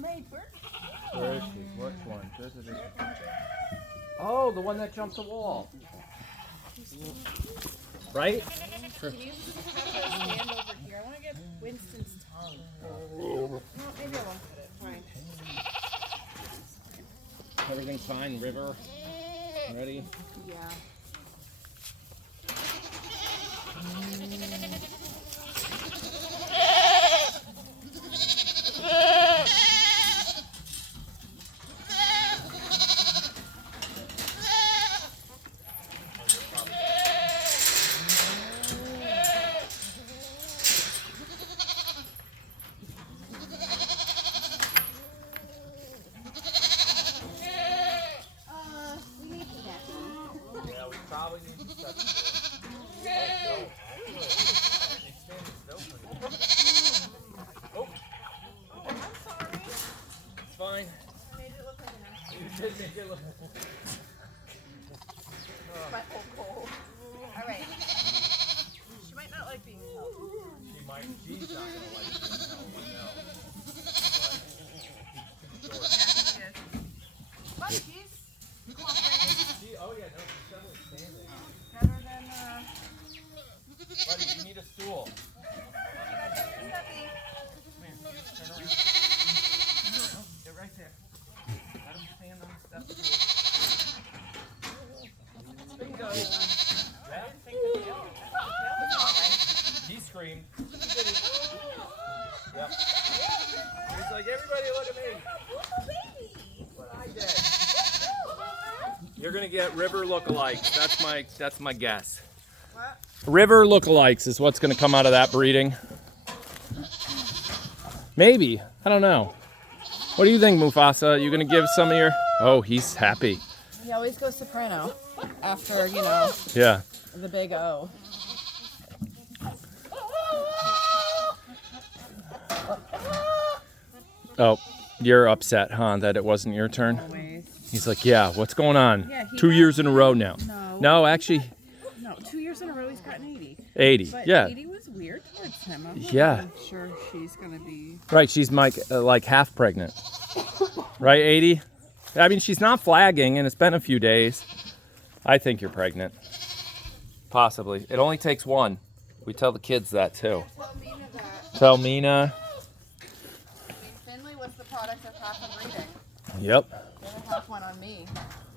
Where is she? Which one? This is it. Oh, the one that jumped the wall. Right? Can you stand over here? I want to get Winston's tongue. No, maybe I won't put it. Fine. Everything's fine. River. Ready? Yeah. Fine. Made it look like an accident. You did make it look. My whole cold. All right. She might not like being held. She might. She's not gonna like it. No. But she's cooperating. Oh yeah, no, she's definitely standing. Better than Buddy, you need a stool. Steppy. Turn around. Get right there. Let him stand on the step stool. Bingo. Yeah? He screamed. He did it. Yep. He's like, everybody look at me. What I did. You're gonna get river lookalikes. That's my guess. What? River lookalikes is what's gonna come out of that breeding. Maybe. I don't know. What do you think, Mufasa? You gonna give some of your... Oh, he's happy. He always goes soprano after, you know, Yeah. the big O. Oh, you're upset, huh, that it wasn't your turn? Always. He's like, yeah, what's going on? Yeah, 2 years in a row now. No. No, actually, No, 2 years in a row he's gotten 80. 80. But Yeah. 80 was weird towards him. I'm Yeah. not sure she's going to be... Right, she's like half pregnant. Right, 80? I mean, she's not flagging, and it's been a few days. I think you're pregnant. Possibly. It only takes one. We tell the kids that, too. Tell Mina that. Tell Mina. Finley was the product of half a breeding. Yep. The other half went on me.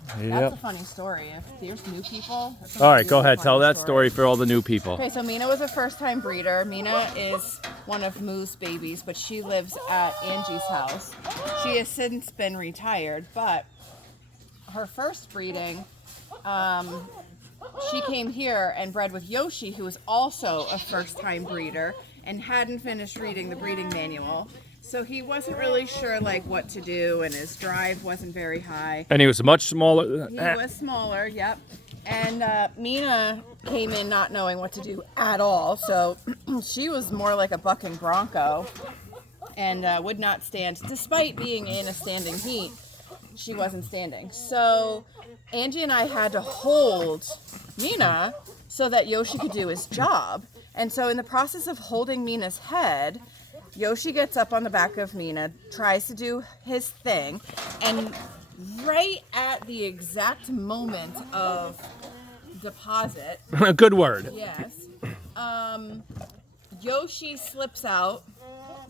That's a Yep. funny story. If there's new people... that's a All right, go really ahead. Tell funny that story for all the new people. Okay, so Mina was a first-time breeder. Mina is one of Moo's babies, but she lives at Angie's house. She has since been retired, but her first breeding, she came here and bred with Yoshi, who was also a first-time breeder and hadn't finished reading the breeding manual. So he wasn't really sure like what to do, and his drive wasn't very high. And he was much smaller. He was smaller, yep. And Mina came in not knowing what to do at all. So she was more like a bucking bronco and would not stand. Despite being in a standing heat, she wasn't standing. So Angie and I had to hold Mina so that Yoshi could do his job. And so in the process of holding Mina's head, Yoshi gets up on the back of Mina, tries to do his thing, and right at the exact moment of deposit, A good word. yes, Yoshi slips out,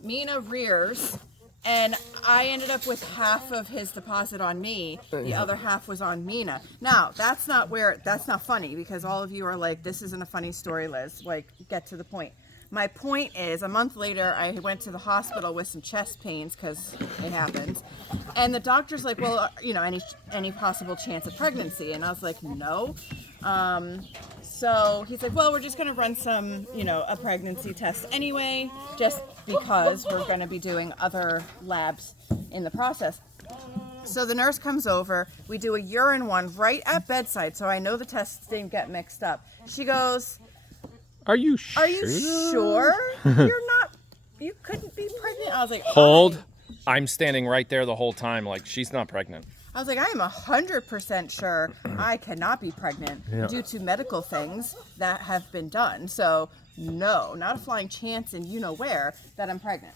Mina rears, and I ended up with half of his deposit on me. The other half was on Mina. Now, that's not funny, because all of you are like, this isn't a funny story, Liz. Like, get to the point. My point is, a month later, I went to the hospital with some chest pains, because it happens. And the doctor's like, well, you know, any possible chance of pregnancy? And I was like, no. So he's like, well, we're just going to run some, you know, a pregnancy test anyway, just because we're going to be doing other labs in the process. So the nurse comes over. We do a urine one right at bedside, so I know the tests didn't get mixed up. She goes... Are you sure? Are you sure you couldn't be pregnant? I was like, Hold. I'm standing right there the whole time, like she's not pregnant. I was like, I am 100% sure I cannot be pregnant due to medical things that have been done. So no, not a flying chance in you know where that I'm pregnant.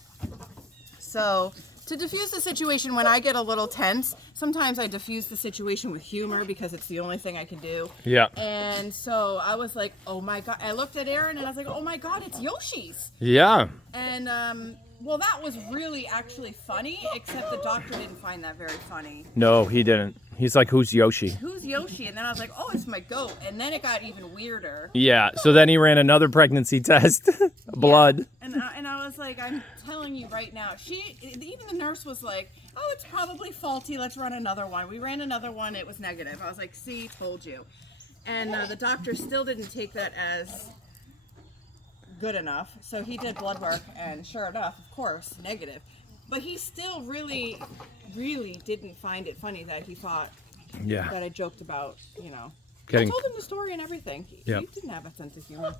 So to diffuse the situation when I get a little tense, sometimes I diffuse the situation with humor because it's the only thing I can do. Yeah. And so I was like, oh my God. I looked at Aaron and I was like, oh my God, it's Yoshi's. Yeah. And, well, that was really actually funny, except the doctor didn't find that very funny. No, he didn't. He's like, who's Yoshi? Who's Yoshi? And then I was like, oh, it's my goat. And then it got even weirder. Yeah, so then he ran another pregnancy test. Blood. Yeah. And I was like, I'm telling you right now. Even the nurse was like, oh, it's probably faulty. Let's run another one. We ran another one. It was negative. I was like, see, told you. And the doctor still didn't take that as good enough. So he did blood work, and sure enough, of course, negative. But he still really, really didn't find it funny that he thought that I joked about, you know. I told him the story and everything. He didn't have a sense of humor.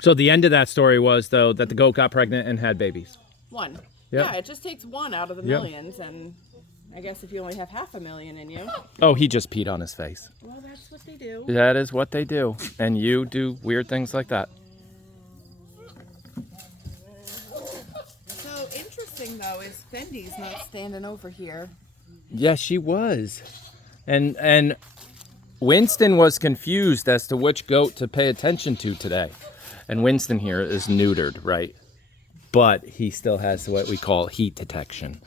So the end of that story was, though, that the goat got pregnant and had babies. One. Yep. Yeah, it just takes one out of the millions, and I guess if you only have 500,000 in you. Oh, he just peed on his face. Well, that's what they do. That is what they do. And you do weird things like that. So interesting, though, is Fendi's not standing over here. Yeah, she was. And Winston was confused as to which goat to pay attention to today. And Winston here is neutered, right? But he still has what we call heat detection.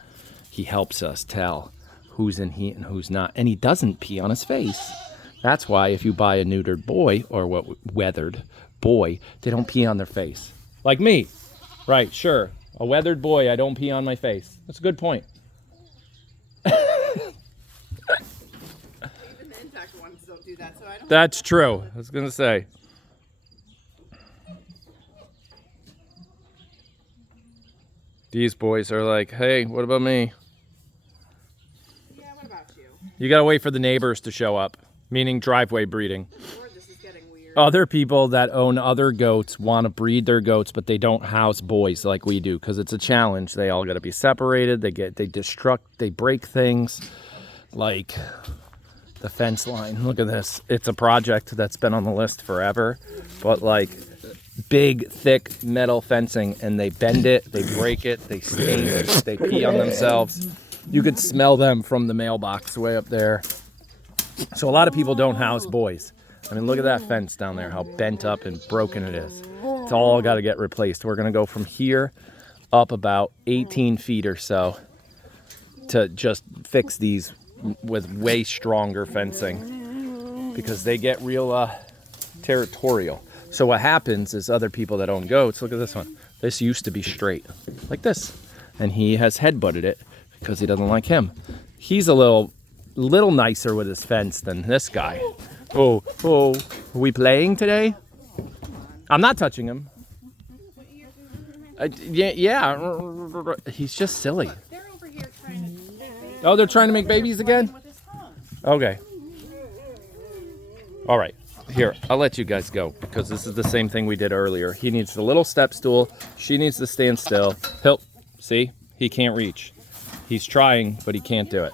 He helps us tell who's in heat and who's not. And he doesn't pee on his face. That's why if you buy a neutered boy, or weathered boy, they don't pee on their face. Like me. Right, sure. A weathered boy, I don't pee on my face. That's a good point. Even the intact ones don't do that, so I don't. That's true. I was going to say. These boys are like, hey, what about me? Yeah, what about you? You got to wait for the neighbors to show up, meaning driveway breeding. Lord, this is getting weird. Other people that own other goats want to breed their goats, but they don't house boys like we do because it's a challenge. They all got to be separated. They break things like the fence line. Look at this. It's a project that's been on the list forever, but like big, thick metal fencing, and they bend it, they break it, they stain it, they pee on themselves. You could smell them from the mailbox way up there. So a lot of people don't house boys. I mean, look at that fence down there, how bent up and broken it is. It's all got to get replaced. We're going to go from here up about 18 feet or so to just fix these with way stronger fencing because they get real territorial. So what happens is other people that own goats, look at this one. This used to be straight, like this. And he has headbutted it because he doesn't like him. He's a little nicer with his fence than this guy. Oh, are we playing today? I'm not touching him. Yeah, he's just silly. They're over here trying to make babies. Oh, they're trying to make babies again? With his tongue. Okay. All right. Here, I'll let you guys go because this is the same thing we did earlier. He needs the little step stool. She needs to stand still. See? He can't reach. He's trying, but he can't do it.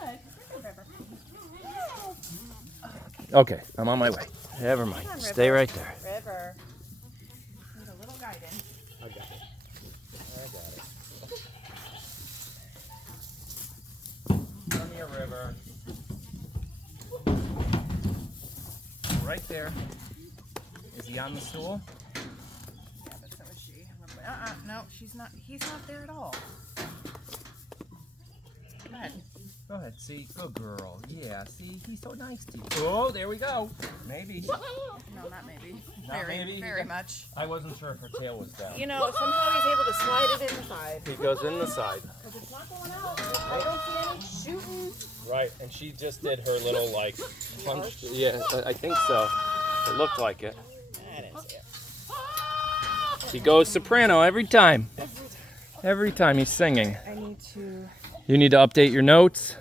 Okay, I'm on my way. Never mind. Stay right there. River. Need a little guidance. I got it. Come here, River. Right there. Is he on the stool? Yeah, but so is she. No, she's not. He's not there at all. Go ahead. Go ahead. See, good girl. Yeah. See, he's so nice to you. Oh, there we go. Maybe. No, not maybe. Very much. I wasn't sure if her tail was down. You know, somehow he's able to slide it inside. He goes in the side. Because it's not going out. I don't see any shooting. Right, and she just did her little like punch. Yeah, I think so. It looked like it. I didn't see it. He goes soprano every time. Every time he's singing. I need to. You need to update your notes.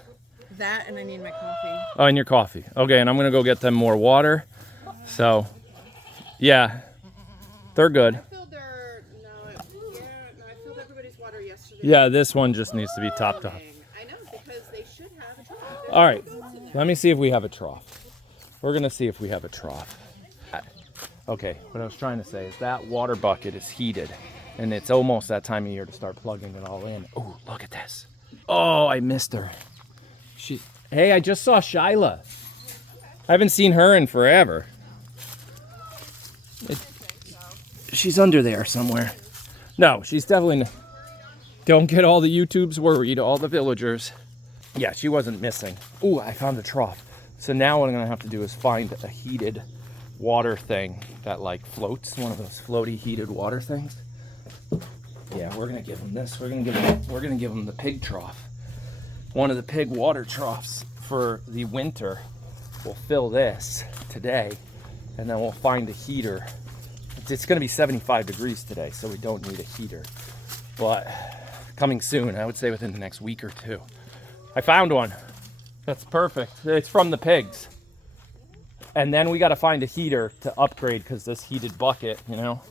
That and I need my coffee. Oh, and your coffee. Okay, and I'm gonna go get them more water. So, yeah, they're good. I filled their. I filled everybody's water yesterday. Yeah, this one just needs to be topped off. I know, because they should have a trough. All right, let me see if we have a trough. We're gonna see if we have a trough. Okay, what I was trying to say is that water bucket is heated, and it's almost that time of year to start plugging it all in. Oh, look at this. Oh, I missed her. Hey, I just saw Shyla. I haven't seen her in forever. She's under there somewhere. No, she's definitely... Don't get all the YouTubes worried, all the villagers. Yeah, she wasn't missing. Ooh, I found a trough. So now what I'm gonna have to do is find a heated water thing that like floats, one of those floaty heated water things. Yeah, we're gonna give them this. We're gonna give them the pig trough. One of the pig water troughs for the winter. We'll fill this today, and then we'll find a heater. It's gonna be 75 degrees today, so we don't need a heater. But coming soon, I would say within the next week or two. I found one. That's perfect. It's from the pigs. And then we gotta find a heater to upgrade because this heated bucket, you know.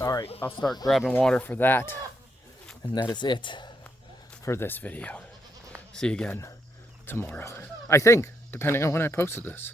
All right, I'll start grabbing water for that. And that is it for this video. See you again tomorrow. I think, depending on when I posted this.